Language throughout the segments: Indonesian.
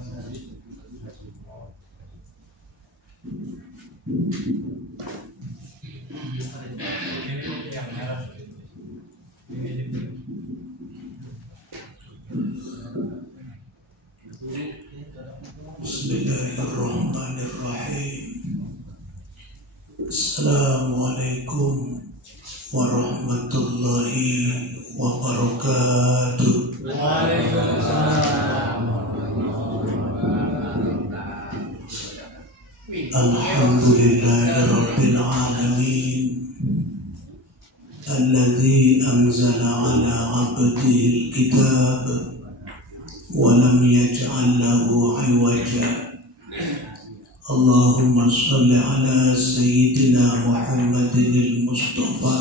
Bismillahirrahmanirrahim. Assalamualaikum warahmatullahi wabarakatuh. Waalaikumsalam. Alhamdulillahirabbil alamin. Alladzi anzala ala 'abdihi al-kitab wa lam yaj'al lahu 'iwaja. Allahumma shalli ala sayyidina Muhammadin al-Mustafa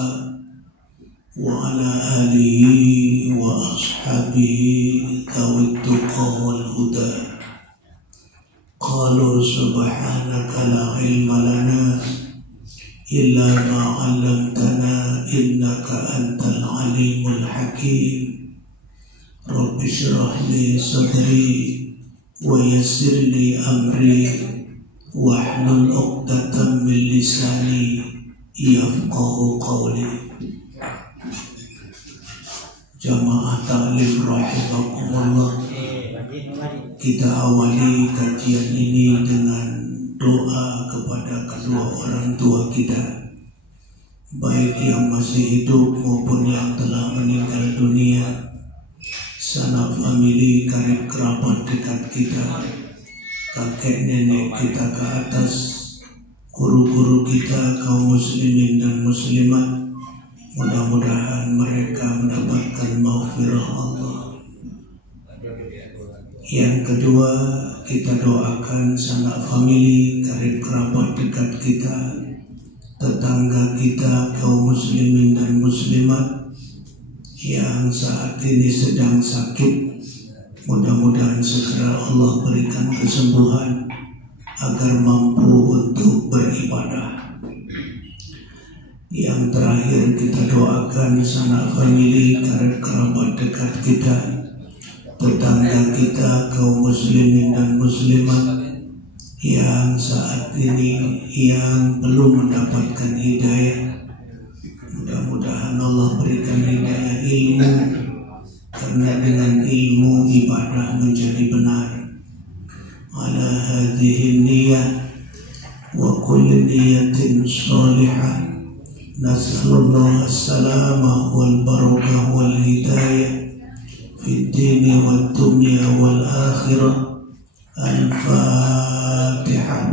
wa ala alihi wa ashabihi dhawit tuqa wal huda. Qalu subhanaka la ilma lana illa ma 'allamtana innaka antal alimul hakim. Rabbi shrah li sadri wa yassir li amri wahlul 'uqdatam min lisani yafqahu qawli. Jamaah taklim rahimakumullah, kita awali kajian ini dengan doa kepada kedua orang tua kita, baik yang masih hidup maupun yang telah meninggal dunia, sanak famili, karib kerabat dekat kita, kakek nenek kita ke atas, guru-guru kita, kaum muslimin dan muslimat. Mudah-mudahan mereka mendapatkan maghfirah Allah. Yang kedua, kita doakan sanak famili, karib kerabat dekat kita, tetangga kita, kaum muslimin dan muslimat yang saat ini sedang sakit. Mudah-mudahan segera Allah berikan kesembuhan agar mampu untuk beribadah. Yang terakhir, kita doakan sanak famili, karib kerabat dekat kita, tetangga kita, kaum muslimin dan muslimat yang saat ini yang belum mendapatkan hidayah. Mudah-mudahan Allah berikan hidayah ilmu, karena dengan ilmu ibadah menjadi benar. Ala hadhihi niyyah wa kulli niyatin salihah. Nas'alullah as-salama wal barakah wal hidayah fid dini wad dunya wal akhirah. Al-Fatihah.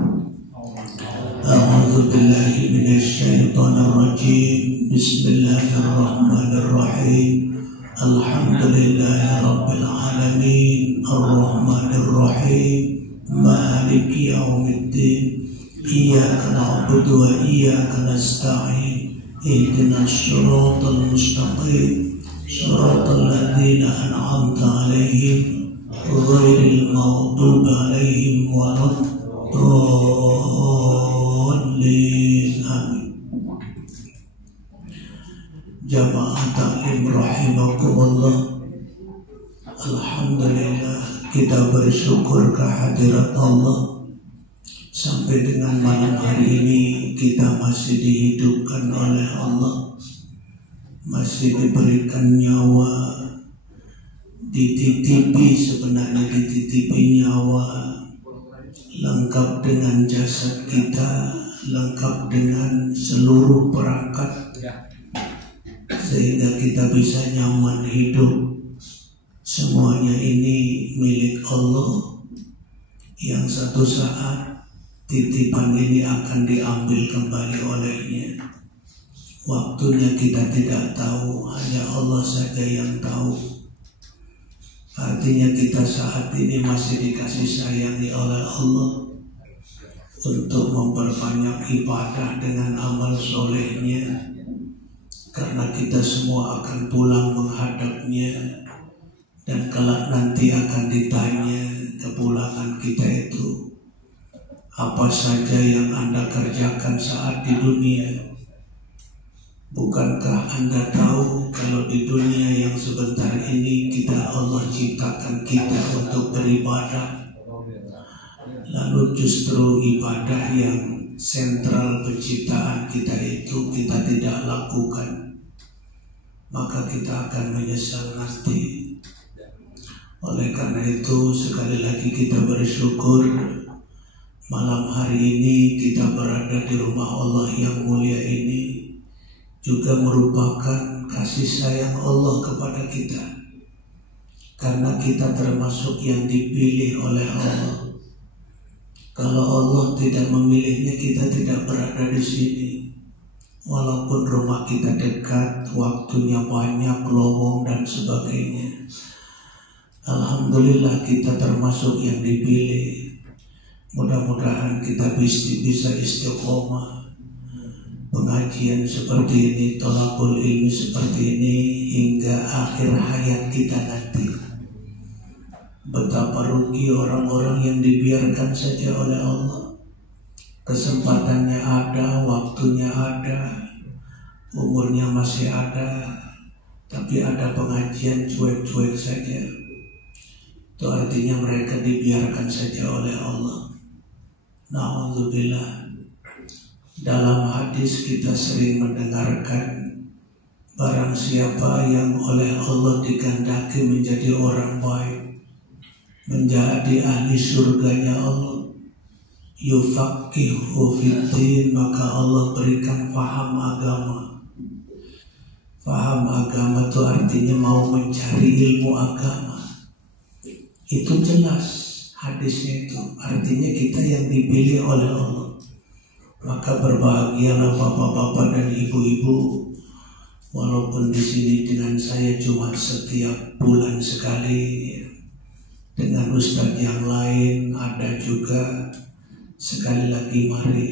A'udzu billahi minasy syaithanir rajim. Bismillahirrahmanirrahim. Alhamdulillahi rabbil alamin. Ar-Rahmanir Rahim. Maliki yaumiddin. Iyyaka na'budu wa iyyaka nasta'in. Ihdinas siratal mustaqim. Siratal ladzina an'amta 'alaihim ghairil maghdubi 'alaihim waladdallin. Amin. Jamaah taklim rahimakumullah, alhamdulillah kita bersyukur kehadirat Allah. Sampai dengan malam hari ini kita masih dihidupkan oleh Allah, masih diberikan nyawa, dititipi, sebenarnya dititipi nyawa, lengkap dengan jasad kita, lengkap dengan seluruh perangkat, sehingga kita bisa nyaman hidup. Semuanya ini milik Allah, yang satu saat titipan ini akan diambil kembali olehnya. Waktunya kita tidak tahu, hanya Allah saja yang tahu. Artinya kita saat ini masih dikasih sayangi oleh Allah untuk memperbanyak ibadah dengan amal solehnya, karena kita semua akan pulang menghadapnya, dan kelak nanti akan ditanya kepulangan kita itu, apa saja yang Anda kerjakan saat di dunia? Bukankah Anda tahu kalau di dunia yang sebentar ini Allah ciptakan kita untuk beribadah? lalu justru ibadah yang sentral penciptaan kita itu kita tidak lakukan, maka kita akan menyesal nanti. Oleh karena itu sekali lagi kita bersyukur malam hari ini kita berada di rumah Allah yang mulia ini juga merupakan kasih sayang Allah kepada kita, karena kita termasuk yang dipilih oleh Allah. Kalau Allah tidak memilihnya, kita tidak berada di sini. Walaupun rumah kita dekat, waktunya banyak, lowong dan sebagainya. Alhamdulillah kita termasuk yang dipilih. Mudah-mudahan kita bisa istiqomah. Pengajian seperti ini, thalabul ilmi seperti ini hingga akhir hayat kita nanti. Betapa rugi orang-orang yang dibiarkan saja oleh Allah. Kesempatannya ada, waktunya ada, umurnya masih ada, tapi ada pengajian cuek-cuek saja. Itu artinya mereka dibiarkan saja oleh Allah. Na'udzubillah. Dalam hadis kita sering mendengarkan, barang siapa yang oleh Allah digandaki menjadi orang baik, menjadi ahli surganya Allah, yufaqihu fiddin, maka Allah berikan faham agama. Faham agama itu artinya mau mencari ilmu agama. Itu jelas hadisnya itu. Artinya kita yang dipilih oleh Allah. Maka berbahagialah bapak-bapak dan ibu-ibu, walaupun di sini dengan saya cuma setiap bulan sekali. Dengan ustadz yang lain ada juga. Sekali lagi mari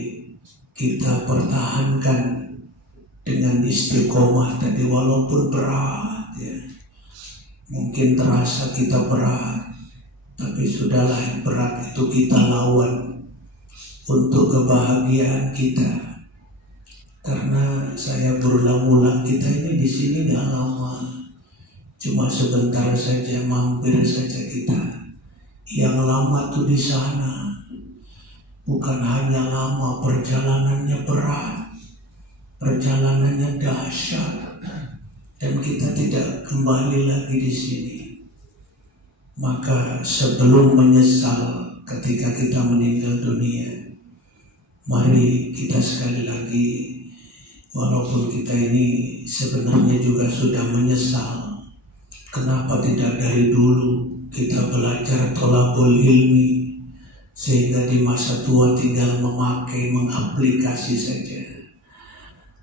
kita pertahankan dengan istiqomah tadi, walaupun berat ya. Mungkin terasa kita berat, tapi sudahlah, yang berat itu kita lawan untuk kebahagiaan kita. Karena saya berulang-ulang, kita ini di sini nggak lama, cuma sebentar saja, mampir saja kita. Yang lama tuh di sana, bukan hanya lama, perjalanannya berat, perjalanannya dahsyat, dan kita tidak kembali lagi di sini. Maka sebelum menyesal ketika kita meninggal dunia, mari kita sekali lagi, walaupun kita ini sebenarnya juga sudah menyesal, kenapa tidak dari dulu kita belajar thalabul ilmi, sehingga di masa tua tinggal memakai, mengaplikasi saja.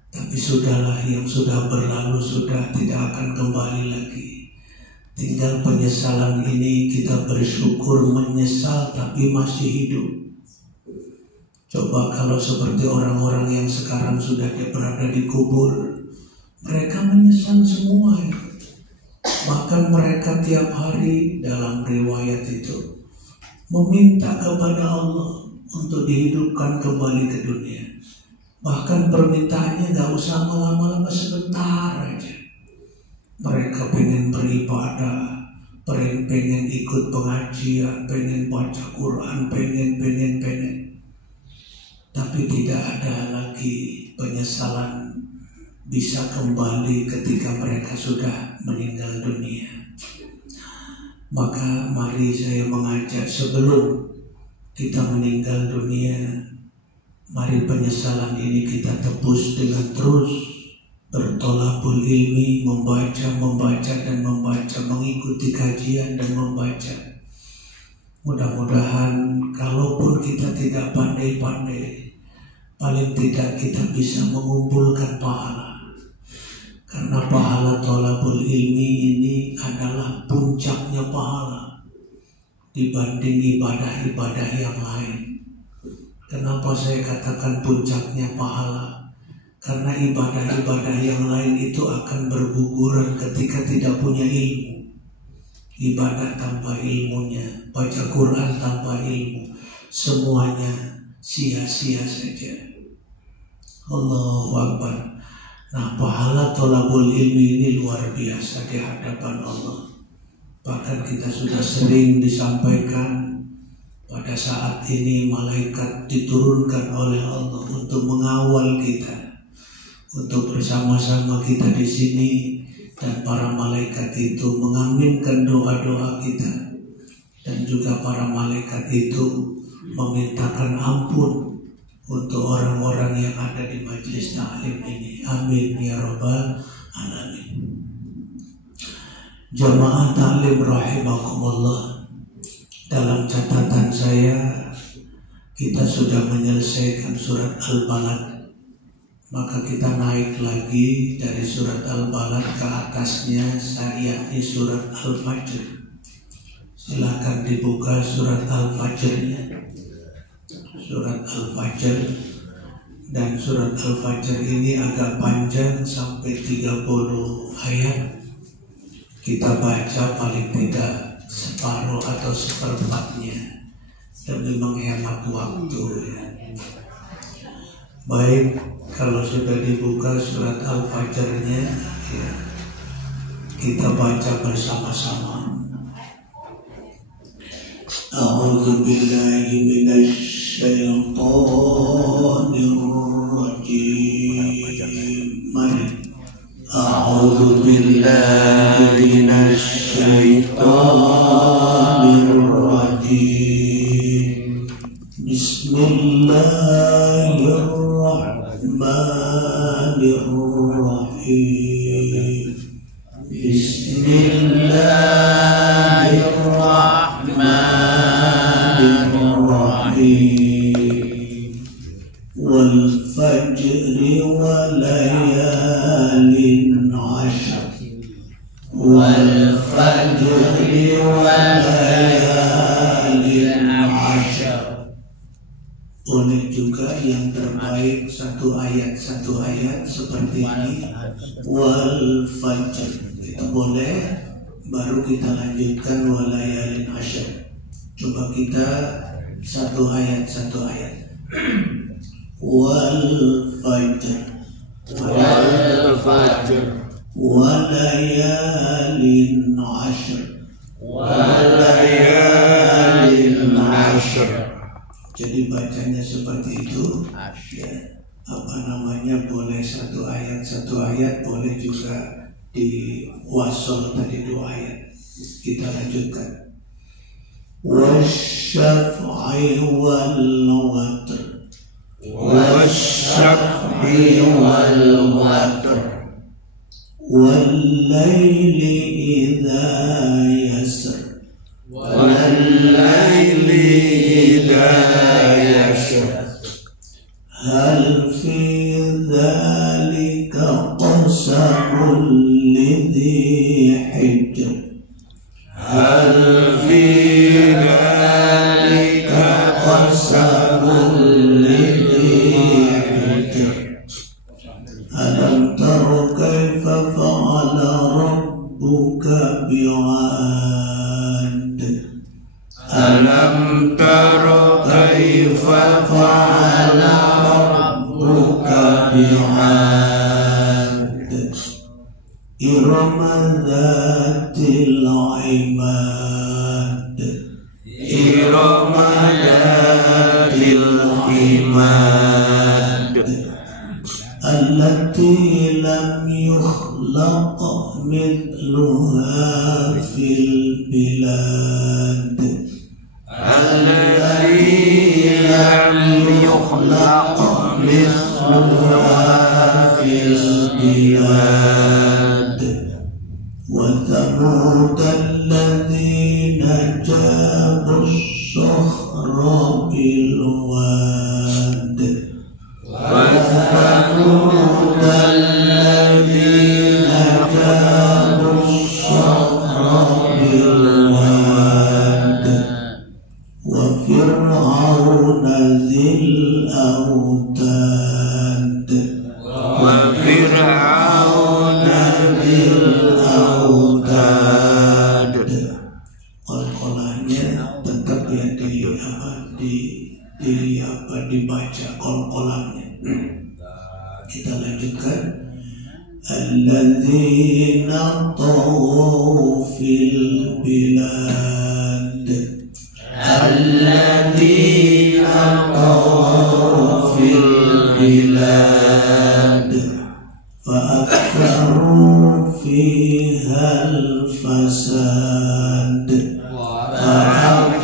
Tapi sudahlah, yang sudah berlalu sudah tidak akan kembali lagi. Tinggal penyesalan ini kita bersyukur menyesal tapi masih hidup. Coba kalau seperti orang-orang yang sekarang sudah berada di kubur, mereka menyesal semua ya. Bahkan mereka tiap hari dalam riwayat itu meminta kepada Allah untuk dihidupkan kembali ke dunia. Bahkan permintaannya gak usah lama-lama, sebentar aja. Mereka pengen beribadah, pengen ikut pengajian, pengen baca Quran, pengen. Tapi tidak ada lagi penyesalan bisa kembali ketika mereka sudah meninggal dunia. Maka mari saya mengajak, sebelum kita meninggal dunia, mari penyesalan ini kita tebus dengan terus berthalabul ilmi, membaca, mengikuti kajian dan membaca. Mudah-mudahan kalaupun kita tidak pandai-pandai, paling tidak kita bisa mengumpulkan pahala. Karena pahala thalabul ilmi ini adalah puncaknya pahala dibanding ibadah-ibadah yang lain. Kenapa saya katakan puncaknya pahala? Karena ibadah-ibadah yang lain itu akan berguguran ketika tidak punya ilmu. Ibadah tanpa ilmunya, baca Quran tanpa ilmu, semuanya sia-sia saja. Allahu Akbar. Nah, pahala thalabul ilmi ini luar biasa di hadapan Allah. Bahkan kita sudah sering disampaikan, Pada saat ini malaikat diturunkan oleh Allah untuk mengawal kita, untuk bersama-sama kita di sini, dan para malaikat itu mengaminkan doa-doa kita, dan juga para malaikat itu memintakan ampun untuk orang-orang yang ada di majelis taklim ini. Amin ya rabbal alamin. Jamaah taklim rahimakumullah, dalam catatan saya kita sudah menyelesaikan surat Al-Balad. Maka kita naik lagi dari surat Al-Balad ke atasnya, yakni surat Al-Fajr. Silakan dibuka surat Al-Fajrnya. Surat Al-Fajr. Dan surat Al-Fajr ini agak panjang sampai 30 ayat. Kita baca paling tidak separuh atau seperempatnya demi menghemat waktu ya. Baik, kalau sudah dibuka surat Al-Fajrnya ya, kita baca bersama-sama. A'udzu billahi minasy syaithanir rajim. Mari. A'udzu billahi minasy syaitanir rajim. Bismillahirrahmanirrahim. Bismillahirrahmanirrahim. Wal fajri wa layalin 'ashr. Wal fajri wa layalin 'ashr. Boleh juga yang terbaik satu ayat seperti ini. Wal fajr itu boleh, baru kita lanjutkan walayalin 'ashr. Coba kita satu ayat wal fajr walayalin 'ashr. Jadi bacanya seperti itu ya. Boleh satu ayat, boleh juga di wasol tadi 2 ayat. Kita lanjutkan. Wasyaf'i wal watr. Wasyaf'i wal watr. Wal laili idza yasr. Wal laili idza yasr. Hal fi dzalika qasamul lidhi hijr. Hal fi dzalika qasamul lidhi hijr. Alam tara kaifa fa'ala rabbuka bi'ad. Alam tara kaifa fa'ala rabbuka bi'ad. Irama dzatil imad. Irama dzatil imad. Allati lam yukhlaq mithluha fil bilad. Allati lam yukhlaq mithluha fil bilad. Wa thamud alladhina jabu as-sakhra bil wad. Wa thamud alladhina jabu as-sakhra bil wad. Wa fir'auna dzil autad. Wa fir'auna dzil autad. Qol-qolannya tetap ya dibaca qol-qolannya. Kita lanjutkan. Alladzina taghaw fil bilad. Alladzina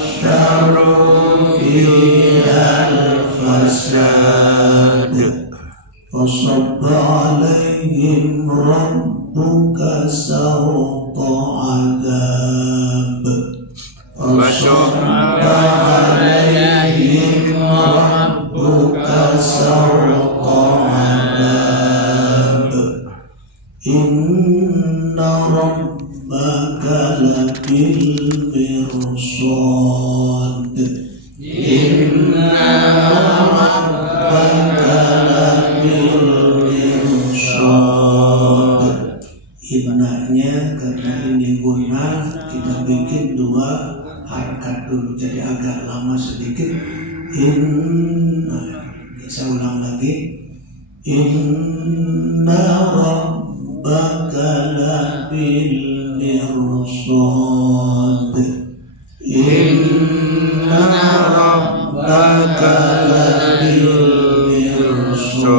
فأكثروا فيها الفساد فصب عليهم ربك سوط عذاب فصب عليهم ربك سوط عذاب إن ربك لبالمرصاد إن ربك لبالمرصاد. Innanya karena ini guna kita bikin dua harakat dulu jadi agak lama sedikit. Inna, saya ulang lagi. Inna rabbaka labil mirsad. Inna rabbaka labil mirsad.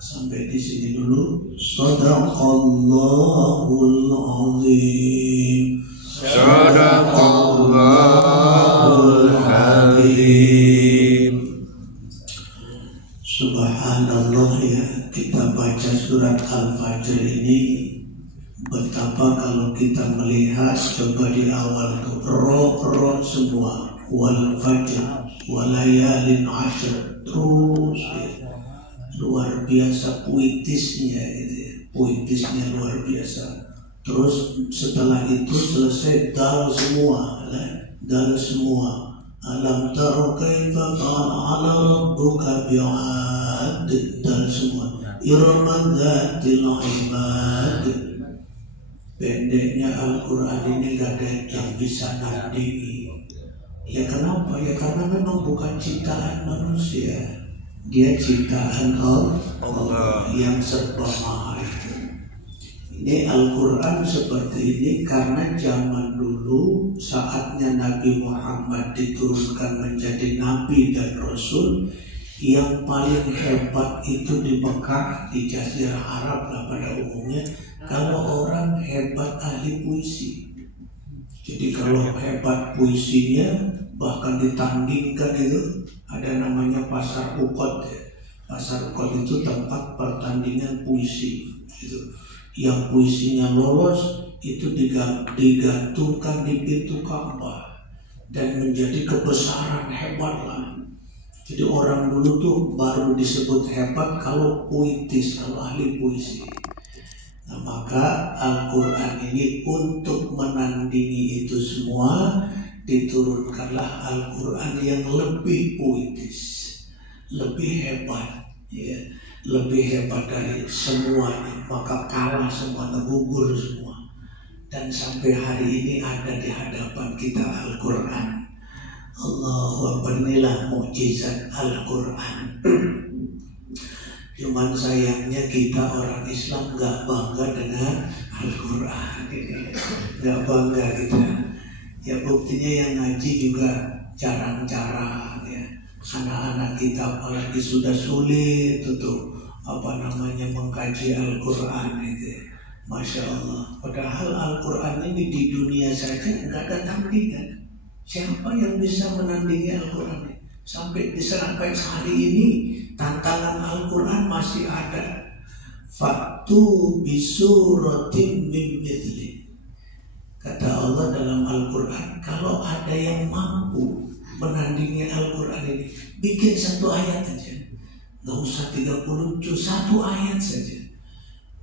Sampai di sini dulu. Shadaqallahul azim. Shadaqallahul azim. Subhanallah ya, kita baca surat Al-Fajr ini betapa kalau kita melihat coba di awal tuh ro semua wal fajr walayalin ashr terus ya. Luar biasa puitisnya gitu ya. Puitisnya luar biasa. Terus setelah itu selesai dal semua. Alam tara kaifa fa'ala rabbuka bi'ad. Dal semua. Irama dzatil imad. Pendeknya Al-Quran ini gak ada yang bisa nandingi. Ya kenapa? Ya karena memang bukan ciptaan manusia. Dia ciptaan Allah yang serba maha itu. Ini Al-Quran seperti ini karena zaman dulu saatnya Nabi Muhammad diturunkan menjadi Nabi dan Rasul, yang paling hebat itu di Mekah, di Jazirah Arab lah pada umumnya. Kalau orang hebat ahli puisi, jadi kalau hebat puisinya bahkan ditandingkan itu. Ada namanya Pasar Ukot ya. Pasar Ukot itu tempat pertandingan puisi gitu. Yang puisinya lolos itu digantungkan di pintu Ka'bah dan menjadi kebesaran hebat lah. Jadi orang dulu tuh baru disebut hebat kalau puitis, kalau ahli puisi. Nah, maka Al-Quran ini untuk menandingi itu semua diturunkanlah Al-Quran yang lebih puitis, lebih hebat ya, lebih hebat dari semuanya, maka kalah semua, gugur semua. Dan sampai hari ini ada di hadapan kita Al-Quran. Allahu Akbar, inilah mukjizat Al-Quran. Cuman sayangnya kita orang Islam gak bangga dengan Al-Quran, gak bangga kita. Ya buktinya yang ngaji juga jarang-jarang ya. Anak-anak kita apalagi sudah sulit untuk mengkaji Al-Quran itu. Masya Allah. Padahal Al-Quran ini di dunia saja nggak ada tandingan. Siapa yang bisa menandingi Al-Quran ini? Sampai hari ini tantangan Al-Quran masih ada. Faktu bisuratin min mithli. Kata Allah dalam Al-Quran, kalau ada yang mampu menandingi Al-Quran ini, bikin satu ayat aja. Gak usah 30 juz, satu ayat saja.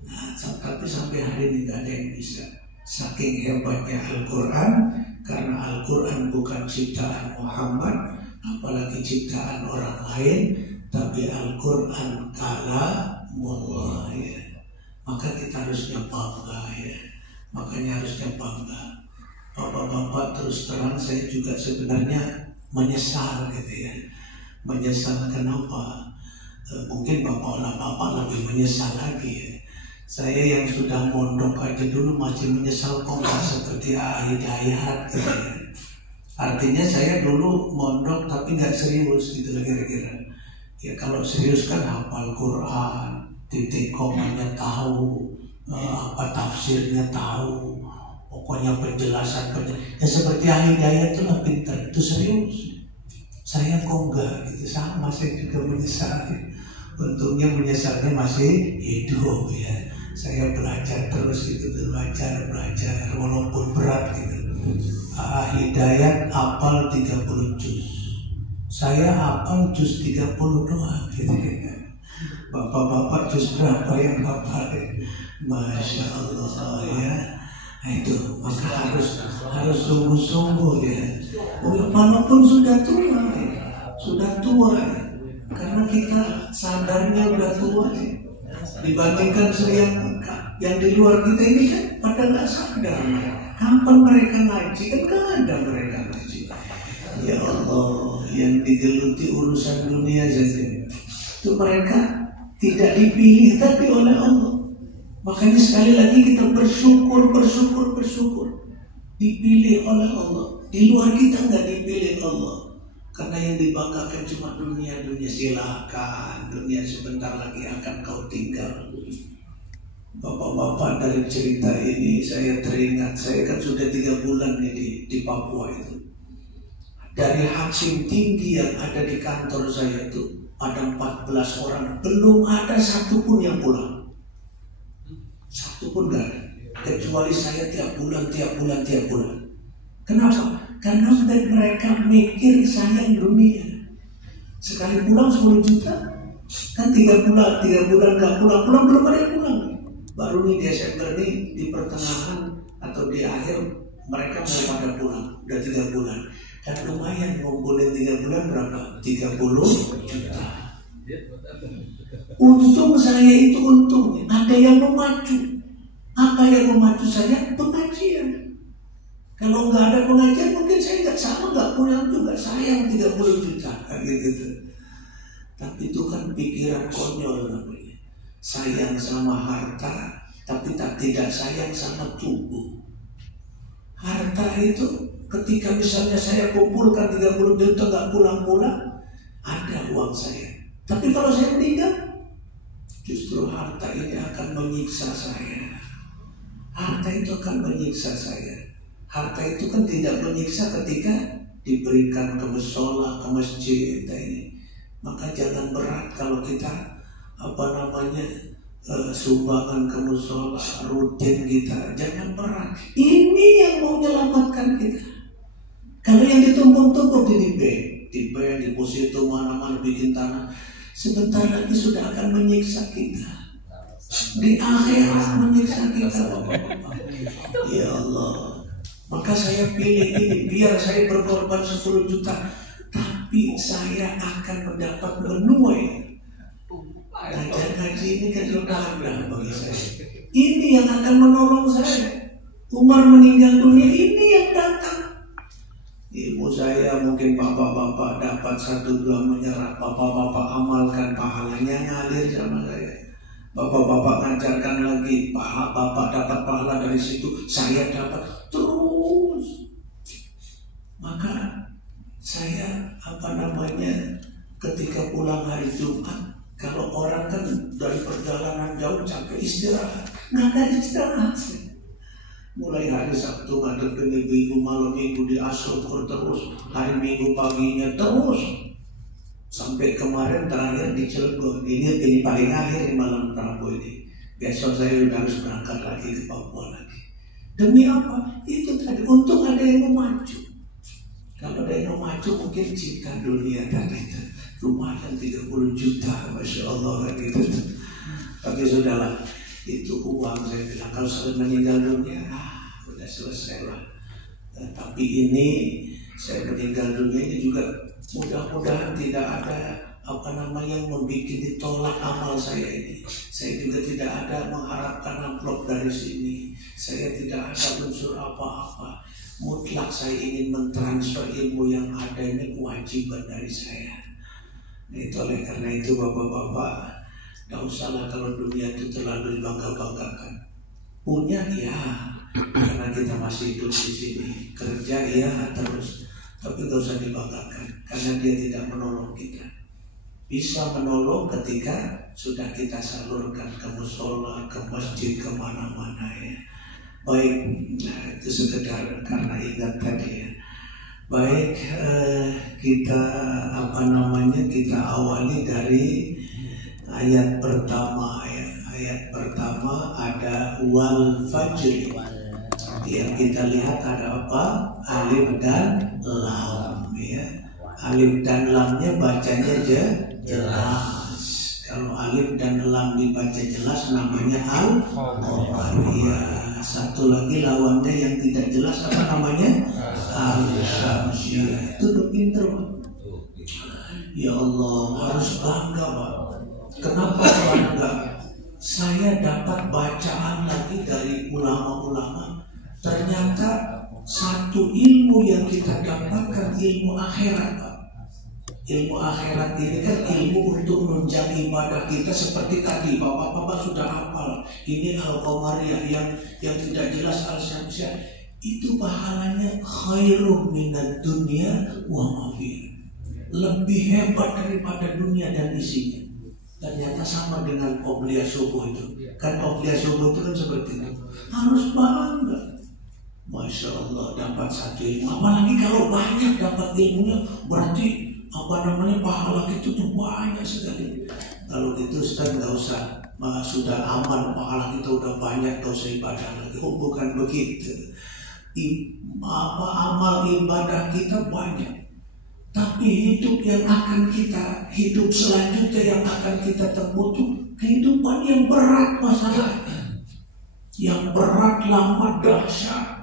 Nah, tapi sampai hari ini gak ada yang bisa. Saking hebatnya Al-Quran, karena Al-Quran bukan ciptaan Muhammad, apalagi ciptaan orang lain, tapi Al-Quran kalamullah ya. Maka kita harusnya bangga ya. Makanya harusnya bangga. Bapak-bapak terus terang saya juga sebenarnya menyesal gitu ya. Menyesal kenapa? Mungkin bapak lebih menyesal lagi ya. Saya yang sudah mondok aja dulu masih menyesal kok nggak seperti Hidayat gitu ya. Artinya saya dulu mondok tapi nggak serius gitu kira-kira. Ya kalau serius kan hafal Quran, titik komanya tahu, apa tafsirnya tahu. Pokoknya penjelasan ya seperti ahli daya itulah pintar, itu serius. Saya kok enggak gitu, sama saya juga menyesal. Untungnya menyesalnya masih hidup ya. Saya belajar terus gitu, belajar walaupun berat gitu. Hidayat hafal 30 juz. Saya hafal juz 30 doang gitu ya. Bapak-bapak juz berapa yang hafal? Masya Allah ya. Nah itu maka harus sungguh-sungguh ya. Walaupun sudah tua ya. Karena kita sadarnya udah tua ya. Dibandingkan yang di luar kita ini kan pada nggak sadar. Kapan mereka ngaji? Kan nggak ada mereka ngaji. Ya Allah, yang digeluti urusan dunia saja. Itu mereka tidak dipilih tapi oleh Allah. Makanya sekali lagi kita bersyukur. Dipilih oleh Allah. Di luar kita nggak dipilih Allah. Karena yang dibanggakan cuma dunia silakan. Dunia sebentar lagi akan kau tinggal. Bapak-bapak dari cerita ini saya teringat. Saya kan sudah 3 bulan di Papua itu. Dari hakim tinggi yang ada di kantor saya itu ada 14 orang. Belum ada satupun yang pulang. Satupun gak ada. Kecuali saya tiap bulan. Kenapa? Karena mereka mikir sayang dunia. Sekali pulang 10 juta. Kan 3 bulan gak pulang belum ada yang pulang. Baru nih di Desember nih, di pertengahan atau di akhir mereka mau pada pulang. Udah 3 bulan. Dan lumayan ngumpulin 3 bulan berapa? 30 juta. Untung saya itu untungnya ada yang memacu. Apa yang memacu saya? Pengajian. Kalau nggak ada pengajian mungkin saya nggak pulang juga. Sayang 30 juta gitu. Tapi itu kan pikiran konyol namanya. Sayang sama harta, tapi tidak sayang sama tubuh. Harta itu ketika misalnya saya kumpulkan 30 juta nggak pulang-pulang, ada uang saya. Tapi kalau saya meninggal, justru harta ini akan menyiksa saya. Harta itu akan menyiksa saya. Harta itu kan tidak menyiksa ketika diberikan ke musola, ke masjid ini. Maka jangan berat kalau kita sumbangan ke musola rutin kita. Jangan berat. Ini yang mau menyelamatkan kita. Kalau yang ditumpuk-tumpuk di bank, deposito mana-mana bikin tanah, sebentar lagi sudah akan menyiksa kita. Di akhirat menyiksa kita. Ya Allah. Maka saya pilih ini, biar saya berkorban 10 juta, tapi saya akan mendapat menuai. Ngaji ini kan ladang bagi saya. Ini yang akan menolong saya. Umar meninggal dunia, ini yang datang. Ibu saya mungkin bapak-bapak dapat 1-2 menyerah. Bapak-bapak amalkan pahalanya ngalir sama saya. Bapak-bapak ngajarkan lagi, bapak dapat pahala dari situ, saya dapat terus. Maka saya ketika pulang hari Jumat, kalau orang kan dari perjalanan jauh capek istirahat, nggak ada istirahat. Mulai hari Sabtu ngadepin ibu-ibu, malam minggu di Asyukur terus, hari Minggu paginya terus. Sampai kemarin terakhir di Cilegon. Ini paling akhir di malam Rabu ini. Besok saya sudah harus berangkat lagi ke Papua lagi. Demi apa? Itu tadi. Untuk ada yang memacu. Kalau ada yang memacu mungkin cinta dunia tadi. Rumah kan 30 juta, Masya Allah gitu. Tapi sudahlah. Itu uang saya bilang. Kalau sudah meninggal dunia, udah selesai lah. Tapi ini saya meninggal dunia ini juga mudah-mudahan tidak ada yang membuat ditolak amal saya ini. Saya juga tidak ada mengharapkan amplop dari sini. Saya tidak ada unsur apa-apa. Mutlak saya ingin mentransfer ilmu yang ada ini, kewajiban dari saya. Itu oleh karena itu bapak-bapak, tidak usahlah kalau dunia itu terlalu dibangga-banggakan. Punya ya, karena kita masih hidup di sini. Kerja ya terus. Tapi gak usah dibanggakan, karena dia tidak menolong kita. Bisa menolong ketika sudah kita salurkan ke musola, ke masjid, kemana-mana ya. Baik, nah, itu sekedar karena ingat tadi ya. Baik, kita kita awali dari ayat pertama ya. Ayat pertama ada wal fajri. Yang kita lihat ada apa? Alif dan lam ya. Alif dan lamnya bacanya jelas. Kalau alif dan lam dibaca jelas namanya al-Quran ya. Satu lagi lawannya yang tidak jelas apa namanya? Al-Syamsiyah. Itu udah pinter Pak. Ya Allah, harus bangga Pak. Kenapa bangga? Saya dapat bacaan lagi dari ulama-ulama. Ternyata satu ilmu yang kita dapatkan ilmu akhirat Pak. Ilmu akhirat ini kan ilmu untuk menunjang ibadah kita seperti tadi Bapak-bapak sudah hafal. Ini Al-Qamariyah yang tidak jelas Al-Syamsiyah. Itu pahalanya khairum minad dunya wa ma fiha. Lebih hebat daripada dunia dan isinya. Ternyata sama dengan qobliyah subuh itu. Kan qobliyah subuh itu kan seperti itu. Harus bangga. Masya Allah dapat satu ilmu. Apalagi kalau banyak dapat ilmunya, berarti pahala itu tuh banyak sekali. Kalau gitu Ustaz nggak usah, sudah aman pahala kita udah banyak, nggak usah ibadah lagi. Oh, bukan begitu. Amal ibadah kita banyak, tapi hidup yang akan kita hidup selanjutnya yang akan kita tempuh tuh kehidupan yang berat masalahnya, yang berat, lama, dahsyat.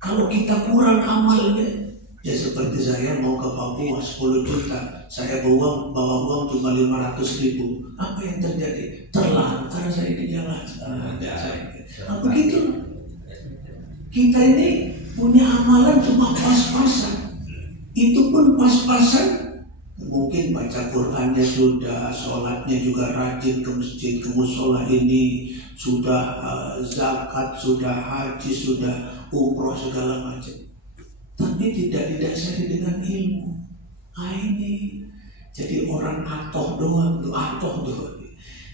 Kalau kita kurang amalnya, ya seperti saya mau ke Papua 10 juta, saya bawa uang cuma 500.000. Apa yang terjadi? Terlantar saya di jalan. Begitu. Kita ini punya amalan cuma pas-pasan. Itu pun pas-pasan. Mungkin baca Qurannya sudah, sholatnya juga rajin ke masjid, ke musola ini, sudah zakat, sudah haji, sudah umroh segala macam. Tapi tidak didasari dengan ilmu. Ini jadi orang atoh doang.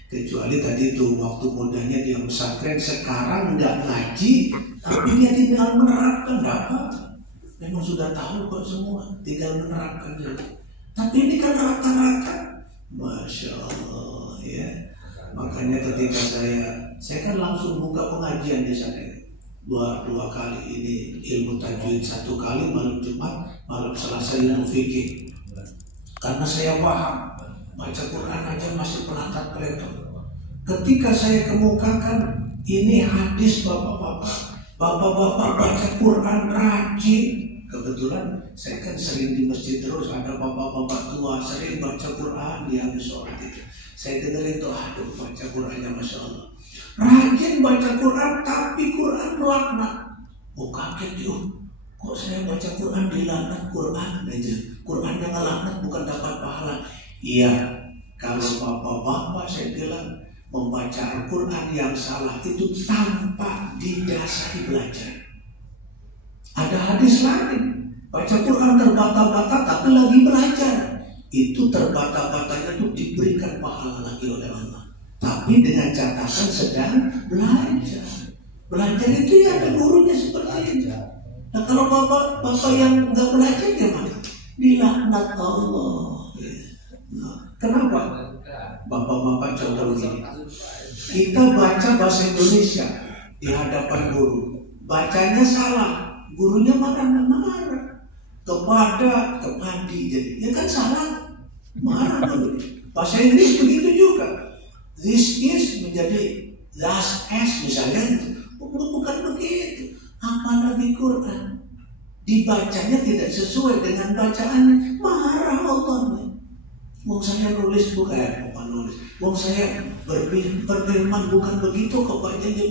Kecuali tadi tuh waktu mudanya dia pesantren, sekarang nggak ngaji, tapi dia tinggal menerapkan apa? Memang sudah tahu kok semua, tinggal menerapkan saja. Tapi ini kan rata-rata, Masya Allah ya. Makanya ketika saya kan langsung buka pengajian di sana. Dua kali ini ilmu tajwid, 1 kali malam Jumat, malam Selasa ilmu fikih. Karena saya paham baca Quran aja masih pelangkat-pelangkat. Ketika saya kemukakan ini hadis bapak-bapak baca Quran rajin. Kebetulan saya kan sering di masjid terus, ada bapak-bapak tua sering baca Quran di habis sholat itu. Saya dengerin tuh, aduh baca Qurannya Masya Allah. Rajin baca Quran, tapi Quran melaknat. Oh kaget yuk, kok saya baca Quran dilaknat Quran aja. Quran yang ngelaknat bukan dapat pahala. Iya, kalau bapak-bapak saya bilang membaca Al-Quran yang salah itu tanpa didasari belajar. Ada hadis lain, baca Quran terbata-bata tapi lagi belajar. Itu terbata-batanya itu diberikan pahala lagi oleh Allah. Tapi dengan catatan sedang belajar. Belajar itu ya ada gurunya seperti itu. Nah kalau bapak yang nggak belajar gimana? Dilaknat Allah. Nah, kenapa? Bapak-bapak contoh begini. Kita baca bahasa Indonesia di hadapan guru, bacanya salah, gurunya marah. Kepadi jadi, ya kan salah, marah dulu. Bahasa Inggris begitu juga. This is menjadi last as misalnya, bukan begitu. Apalagi Quran dibacanya tidak sesuai dengan bacaannya, marah Allah. Wong saya nulis bukan nulis. Wong saya berfirman bukan begitu kok bacanya.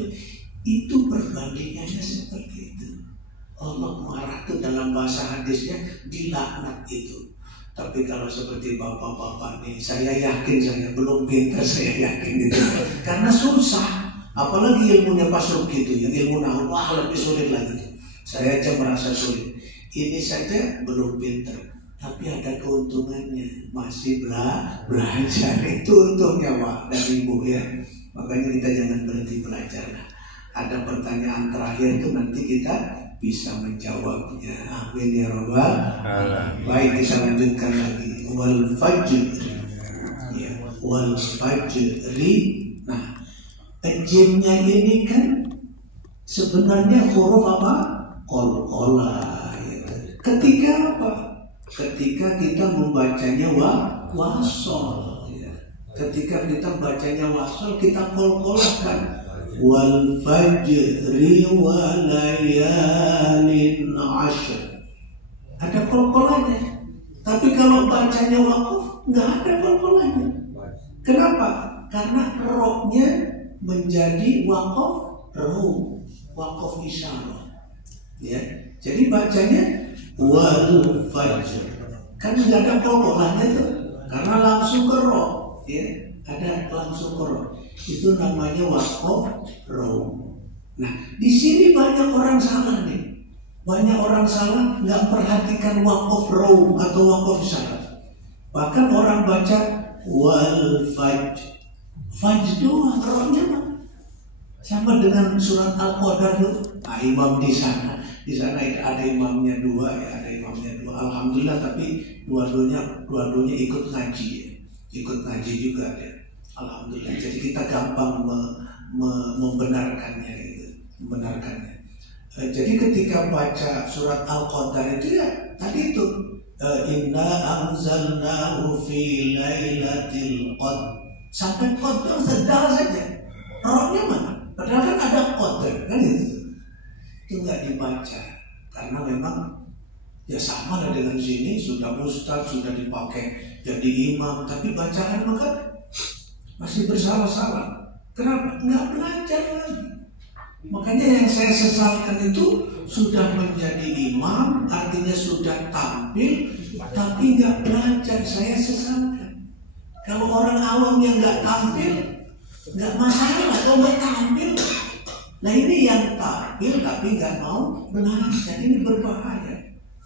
Itu perbandingannya seperti itu. Allah marah itu dalam bahasa hadisnya dilaknat itu. Tapi kalau seperti bapak-bapak nih, saya yakin saya belum pintar, saya yakin itu. Karena susah. Apalagi ilmunya Pak Suki itu, yang ilmu nahwu, wah lebih sulit lagi. Saya aja merasa sulit. Ini saja belum pintar, tapi ada keuntungannya, masih belajar. Itu untungnya Pak dan Ibu ya. Makanya kita jangan berhenti belajar lah. ada pertanyaan terakhir itu nanti kita bisa menjawabnya. Amin ya rabbal alamin. Baik, kita lanjutkan lagi. Wal fajr. Ya, wal fajri. Nah, jimnya ini kan sebenarnya huruf apa? Qalqalah. Ya. Ketika apa? Ketika kita membacanya wasol. Ya. Ketika kita bacanya wasol, kita qalqalahkan. Wal fajri wa layalin 'ashr. Ada qalqalahnya. Tapi kalau bacanya waqaf nggak ada qalqalahnya. Kenapa? Karena roknya menjadi waqaf ru, waqaf isyarah. Ya. Jadi bacanya wal fajr. Kan nggak ada qalqalahnya tuh. Karena langsung ke ro, ya. Ada langsung ke ro. Itu namanya waqaf ru. Nah, di sini banyak orang salah nih. Banyak orang salah nggak perhatikan waqaf ru atau waqaf isyarah. Bahkan orang baca wal fajr. Fajr doang, rohnya mah sama dengan surat Al-Qadar tuh. Nah, imam di sana ada imamnya dua, ya, ada imamnya dua. Alhamdulillah, tapi dua-duanya ikut ngaji, ya. Ikut ngaji juga ya. Alhamdulillah. Jadi kita gampang membenarkannya itu, membenarkannya. Jadi ketika baca surat Al-Qadar itu ya tadi itu inna anzalnahu fi lailatul qadr. Sampai qadr sedar saja. Rohnya mana? Padahal kan ada qadr, kan itu. Itu nggak dibaca karena memang ya sama lah dengan sini, sudah ustaz, sudah dipakai jadi imam, tapi bacaan maka masih bersalah-salah. Kenapa? Nggak belajar lagi. Makanya yang saya sesalkan itu sudah menjadi imam, artinya sudah tampil, tapi nggak belajar. Saya sesalkan. Kalau orang awam yang nggak tampil, nggak masalah. Kalau nggak tampil, nah ini yang tampil tapi nggak mau belajar, ini berbahaya.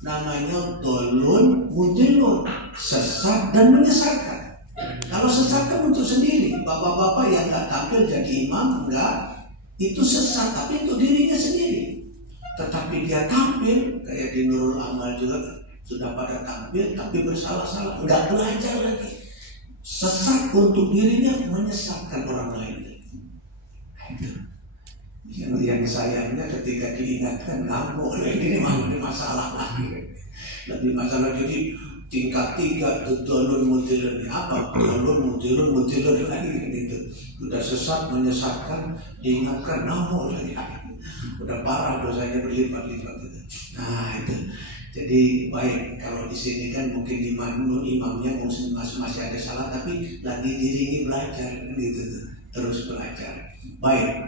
Namanya dolun mudilun, sesat dan menyesatkan. Kalau sesat kan untuk sendiri, bapak-bapak yang nggak tampil jadi imam, enggak, itu sesat tapi untuk dirinya sendiri. Tetapi dia tampil, kayak di Nurul Amal juga sudah pada tampil tapi bersalah-salah, nggak belajar lagi. Sesat untuk dirinya, menyesatkan orang lain. Yang sayangnya ketika diingatkan ngamuk, ini masalah lagi. Lebih masalah jadi tingkat 3 itu dolun mutilun. Apa? Dolun mutilun lagi gitu. Udah sesat, menyesatkan, diingatkan ngamuk lagi. Udah parah dosanya berlipat-lipat gitu. Nah itu. Jadi baik, kalau di sini kan mungkin imamnya masih ada salah, tapi lagi diringi belajar gitu, terus belajar. Baik.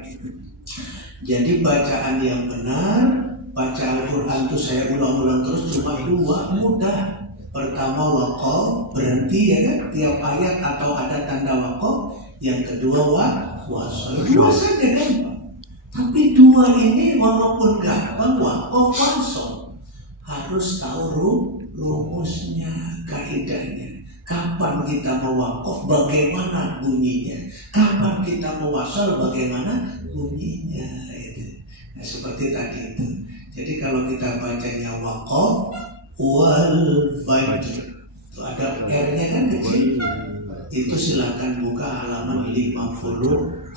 Jadi bacaan yang benar, baca Al-Quran itu saya ulang-ulang terus cuma 2, mudah. Pertama waqaf, berhenti ya kan, tiap ayat atau ada tanda waqaf. Yang kedua wasol, 2 saja kan. Tapi 2 ini walaupun gampang, waqaf wasol, harus tahu rumusnya, kaidahnya. Kapan kita mewakaf, bagaimana bunyinya. Kapan kita mewasal, bagaimana bunyinya. Itu. Nah, seperti tadi itu. Jadi kalau kita bacanya wakaf, wal fajr, itu ada R-nya kan kecil. Itu silakan buka halaman 59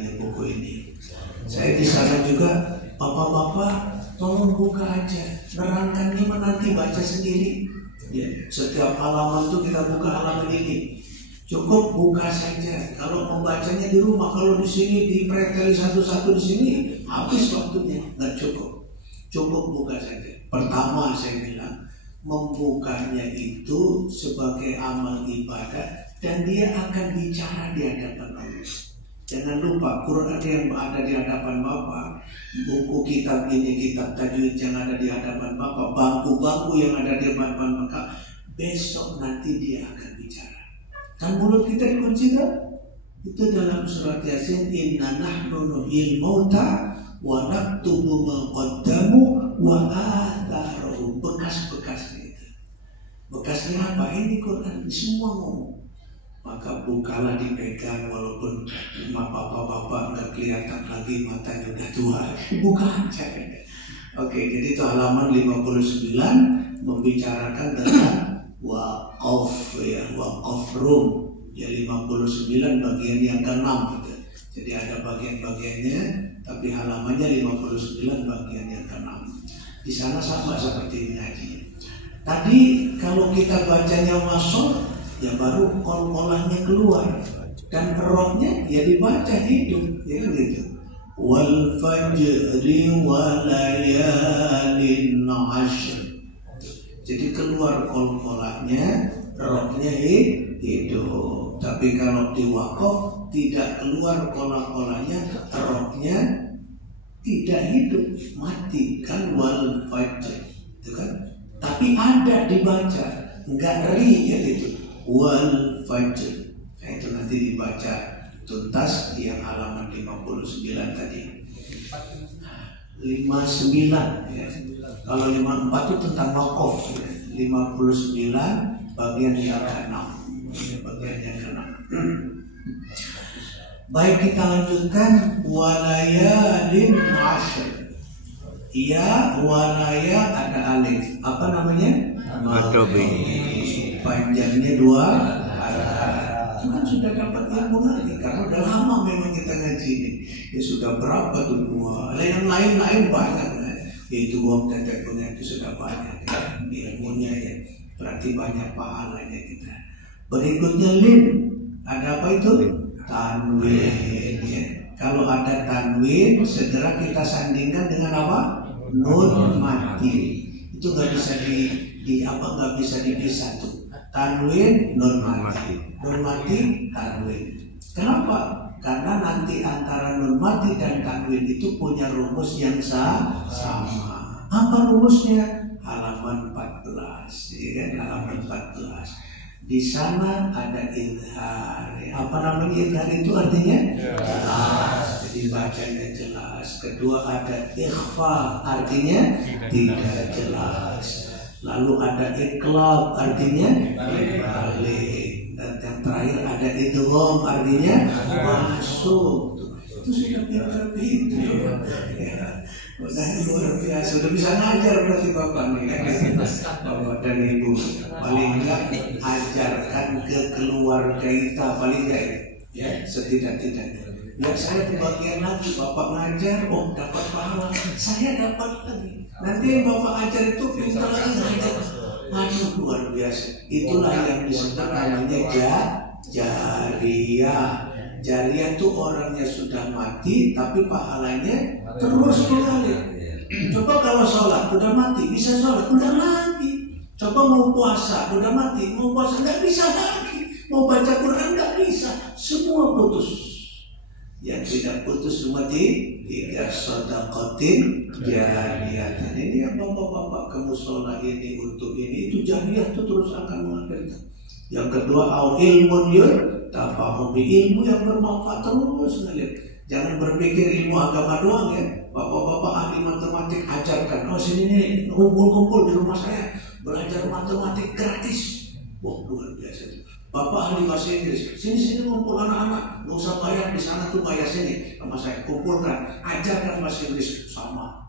ya buku ini. Saya di sana juga, bapak-bapak tolong buka aja, nerangkannya nanti baca sendiri. Ya, setiap halaman tuh kita buka halaman ini. Cukup buka saja. Kalau membacanya di rumah, kalau di sini dipreteli satu-satu di sini, habis waktunya, nggak cukup. Cukup buka saja. Pertama saya bilang, membukanya itu sebagai amal ibadah dan dia akan bicara di hadapan Allah. Jangan lupa Quran yang ada di hadapan Bapak, buku kitab ini, kitab tajwid yang ada di hadapan Bapak, bangku-bangku yang ada di hadapan Bapak, besok nanti dia akan bicara. Kan mulut kita dikunci kan? Itu dalam surat Yasin, inna nahnu nuhyil mauta wa naktubu ma qaddamu wa atharuhum, bekas-bekasnya itu. Bekasnya apa? Ini Quran semua ngomong. maka bukalah dipegang walaupun bapak-bapak nggak kelihatan lagi matanya udah tua, buka aja. Oke, jadi itu halaman 59 membicarakan tentang waqaf ya, waqaf rum ya, 59 bagian yang ke-6 gitu. Jadi ada bagian-bagiannya, tapi halamannya 59 bagian yang ke-6. Di sana sama seperti ini aja. Tadi kalau kita bacanya wasol, ya baru kol-kolannya keluar, dan rohnya ya dibaca hidup, ya gitu. Wal fajri walayalin ashr. Jadi keluar kol-kolannya, rohnya hidup. Tapi kalau di wakaf tidak keluar kola-kolanya, rohnya tidak hidup, mati kan, wal fajr, itu kan. Tapi ada dibaca, enggak ri ya gitu, wal fajr. Nah, itu nanti dibaca tuntas yang halaman 59 tadi. 59 ya. Kalau 54 itu tentang wakaf ya. 59 bagian yang ke-6. Bagian yang ke-6. Baik, kita lanjutkan walayalin ashr. Ya, walaya ada alif. Apa namanya? Adobe. Panjangnya 2 harakat. Itu kan sudah dapat ilmu lagi, karena udah lama memang kita ngaji ini. Ya sudah berapa tuh 2? Ada yang lain-lain banyak. Itu wong tetek punya itu sudah banyak ya, ilmunya ya. Berarti banyak pahalanya kita. Berikutnya lin. Ada apa itu? Tanwin ya. Kalau ada tanwin, segera kita sandingkan dengan apa? Nun mati. Itu nggak bisa nggak bisa dipisah tuh. Tanwin, nun mati. Nun mati, tanwin. Kenapa? Karena nanti antara nun mati dan tanwin itu punya rumus yang sama. Apa rumusnya? Halaman 14, ya kan? Halaman 14. Di sana ada idhar. Apa namanya idhar itu artinya? Jelas. Jadi bacanya jelas. Kedua ada ikhfa, artinya tidak jelas. Lalu ada iqlab, artinya balik. Dan yang terakhir ada idgham, artinya masuk. Itu sudah pintar-pintar ya. Udah luar biasa, sudah bisa ngajar berarti bapak nih kan? Bapak dan ibu paling enggak ajarkan ke keluarga kita, paling enggak ya, setidak-tidaknya. Ya saya kebagian lagi, bapak ngajar, oh dapat pahala, saya dapat lagi. Nanti yang bapak ajar itu pintar lagi ngajar. Aduh luar biasa. Itulah yang disebut namanya jariyah. Jariyah itu orangnya sudah mati tapi pahalanya terus mengalir. Coba kalau sholat udah mati, bisa sholat udah lagi. Coba mau puasa udah mati, mau puasa nggak bisa lagi. Mau baca Quran nggak bisa, semua putus. Yang tidak putus cuma tiga sedekatin jariyah. Ini yang bapak-bapak ke musola ini untuk ini itu jariyah itu terus akan mengalir. Yang kedua ilmu tafahumu, ilmu yang bermanfaat terus ngalir. Jangan berpikir ilmu agama doang ya. Bapak-bapak ahli matematik ajarkan. Oh sini nih kumpul-kumpul di rumah saya belajar matematik gratis. Wah luar biasa. Bapak ahli bahasa Inggris, sini kumpul anak-anak, nggak usah bayar, di sana tuh bayar, sini sama saya kumpulkan, ajarkan bahasa Inggris sama.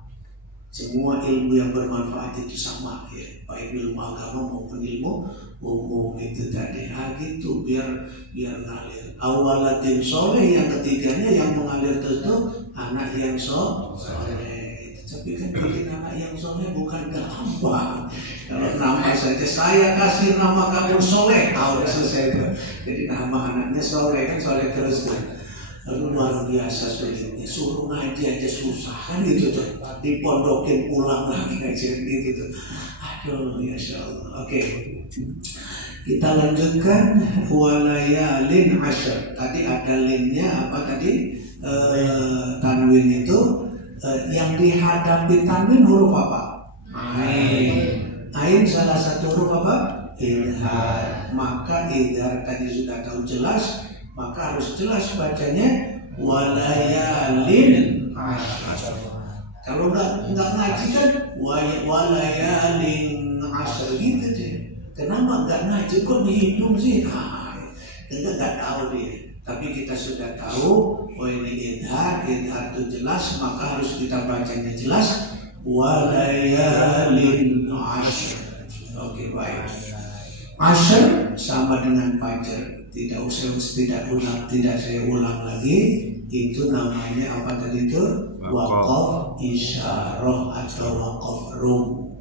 Semua ilmu yang bermanfaat itu sama ya, baik ilmu agama maupun ilmu umum itu tadi. Gitu biar ngalir. Awalatin soleh, yang ketiganya yang mengalir itu anak yang soleh. Tapi kan bikin anak yang soleh bukan gampang. Kalau nama saja saya kasih nama kamu soleh, udah selesai itu. Jadi nama anaknya soleh kan soleh terus tuh. Lalu luar biasa sulitnya, suruh ngaji aja susah kan gitu tuh. Dipondokin pulang lagi ngaji gitu. Aduh ya Allah. Oke. Kita lanjutkan walayalin ashr. Tadi ada linnya apa tadi? Tanwin itu yang dihadapi tanwin huruf apa? Ain. Ain salah satu huruf apa? Idhar. Maka idhar tadi sudah tahu jelas, maka harus jelas bacanya walayalin ashr. Kalau nggak ngaji kan walayalin ashr gitu deh. Kenapa nggak ngaji kok di hidung sih? nggak tahu dia. Tapi kita sudah tahu, oh ini idhar itu jelas, maka harus kita bacanya jelas. Walayalin ashr. Oke, baik. Ashr sama dengan fajar. Tidak saya ulang lagi. Itu namanya apa tadi itu? Waqaf isyarah atau waqaf rum.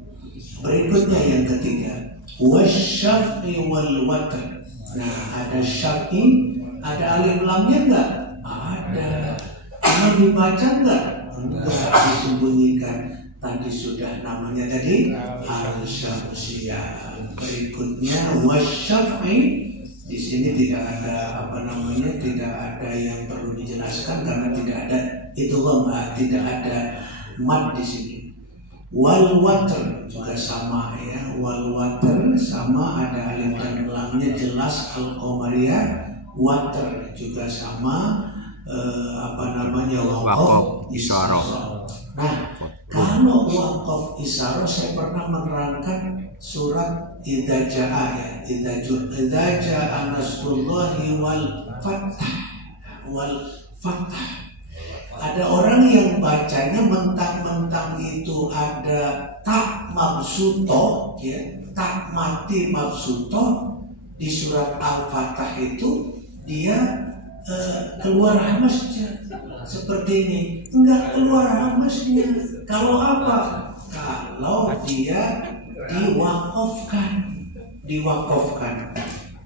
Berikutnya yang ketiga, wasyaf'i wal watr. Nah, ada syaf'i, ada alif lamnya enggak? Ada. Mau dibaca enggak? Enggak, disembunyikan. Tadi sudah namanya tadi al-syamsiyah. Berikutnya wasyaf'i. Di sini tidak ada tidak ada yang perlu dijelaskan karena tidak ada tidak ada mad di sini. Wal watr juga sama ya, wal watr sama ada alif dan lamnya jelas al-qamariyah. Watr juga sama waqaf isyarah. Nah, kalau waqaf isyarah saya pernah menerangkan surat Idza Jaa ya, Idza Jaa Nasrullahi wal Fath. Ada orang yang bacanya mentang-mentang itu ada tak mabsuto ya, tak mati mabsuto di surat Al-Fatah itu dia keluar hamasnya seperti ini. Enggak keluar hamasnya. Kalau apa? Kalau dia diwakafkan.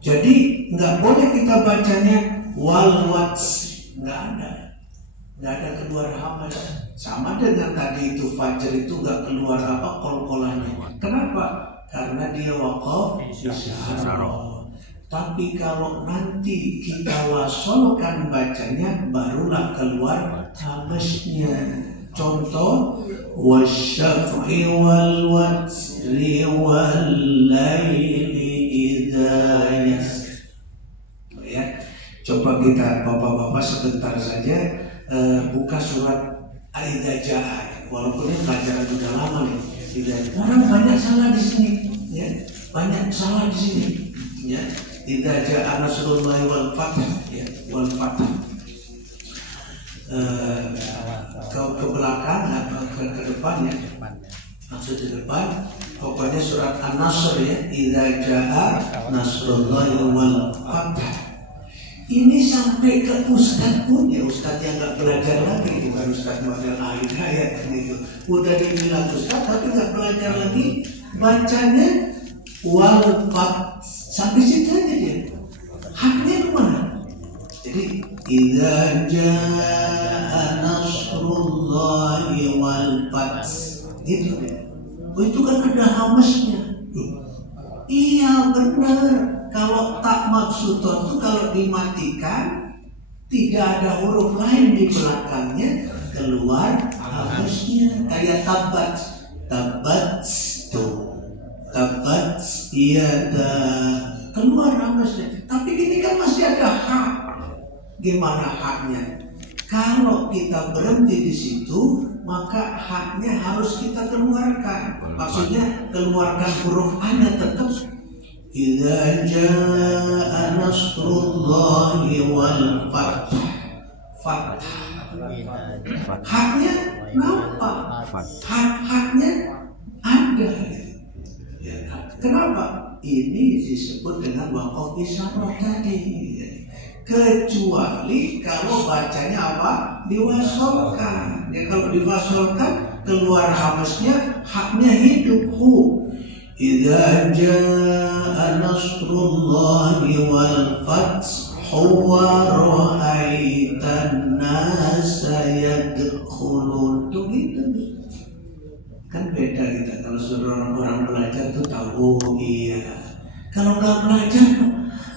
Jadi nggak boleh kita bacanya wal wats, nggak ada keluar hamas. Sama dengan tadi itu fajar itu nggak keluar kol-kolannya. Kenapa? Karena dia wakaf isyarah. Tapi kalau nanti kita wasolkan bacanya, barulah keluar hamasnya. Contoh, wasyaf'i wal watri wal laili idza yasr. Ya, coba kita bapak-bapak sebentar saja buka surat Idza Jaa. Walaupun ini pelajaran sudah lama nih. Orang banyak salah di sini, ya. Banyak salah di sini, ya. Idza Jaa Nasrullahi wal Fath, ya, wal Fath. Ke belakang atau ke depan ya, maksud di depan, pokoknya surat An-Nasr ya, Idza Jaa Nasrullahi wal Fath. Ini sampai ke ustadz pun ya, ustadz yang nggak belajar lagi, bukan ustadz model ayat itu, udah dibilang ustadz tapi nggak belajar lagi, bacanya wal Fath sampai situ aja dia. Haknya kemana? Jadi idza jaa nasrullahi wal fath gitu ya. Oh, itu kan ada hamasnya. Iya benar. Kalau tak mabsuton itu kalau dimatikan tidak ada huruf lain di belakangnya, keluar hamasnya. Kayak tabat tuh. Tabat iya keluar hamasnya. Tapi ini kan masih ada hak. Gimana haknya? Kalau kita berhenti di situ, maka haknya harus kita keluarkan. Maksudnya keluarkan huruf A-nya tetap. Idza jaa nasrullahi wal fath. Haknya nampak. Haknya ada. Kenapa? Ini disebut dengan waqaf isyarah tadi. Kecuali kalau bacanya apa? Diwasolkan. Ya, kalau diwasolkan keluar hamasnya, haknya hidup. Idza jaa nasrullahi wal fath wa ra'aitan nasa yadkhulun. Tuh gitu. Kan beda kita kalau suruh orang belajar tuh tahu, iya. Kalau nggak belajar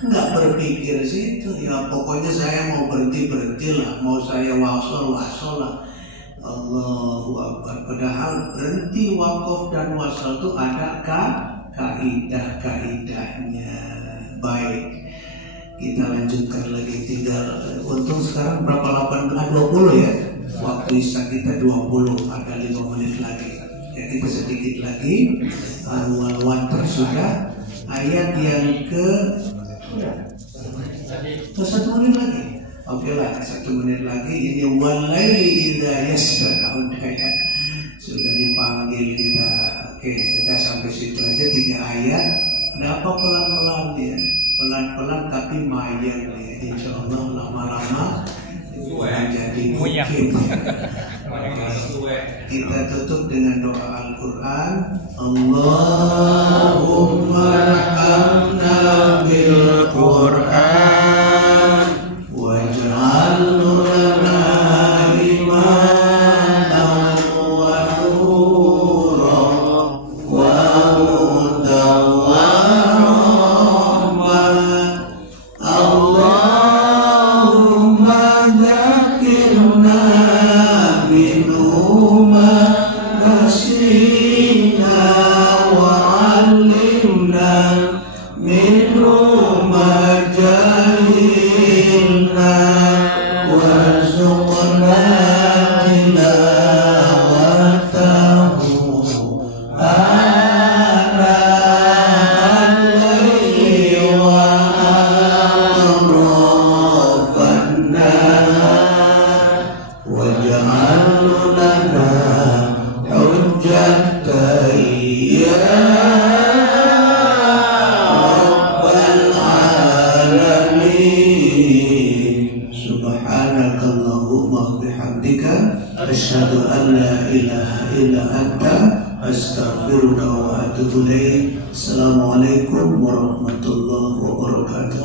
nggak berpikir situ, ya pokoknya saya mau berhenti lah, mau saya wasol lah. Allahu Akbar. Padahal berhenti, wakaf dan wasol itu ada kaidahnya. Baik, kita lanjutkan lagi. Tinggal untung sekarang berapa 20 ya. Waktu isya kita 20, ada 5 menit lagi. Ya, kita sedikit lagi. Wal watr sudah. Ayat yang ke Atau 1 menit lagi? Oke lah, 1 menit lagi. Ini walaili idza yasra. Kayak sudah dipanggil kita. Oke, sudah sampai situ aja 3 ayat. Berapa pelan-pelan ya? Pelan-pelan tapi mayang ya. Insya Allah lama-lama jadi mungkin. Kita tutup dengan doa Al-Quran. Allahumma arhamna bil Quran waj'al lana imanan wa nuran wa hudan wa rahmah. Allahumma dzakirna minhu ma nasina wa 'allimna minhu ma jahilna warzuqna tilawatahu ana al-layli wa atrafan nahar waj'al lana hujjatan ya rabbal alamin. Subhanakallahumma wa bihamdika asyhadu an la ilaha illa anta astaghfiruka wa atubu ilaik. Assalamualaikum warahmatullahi wabarakatuh.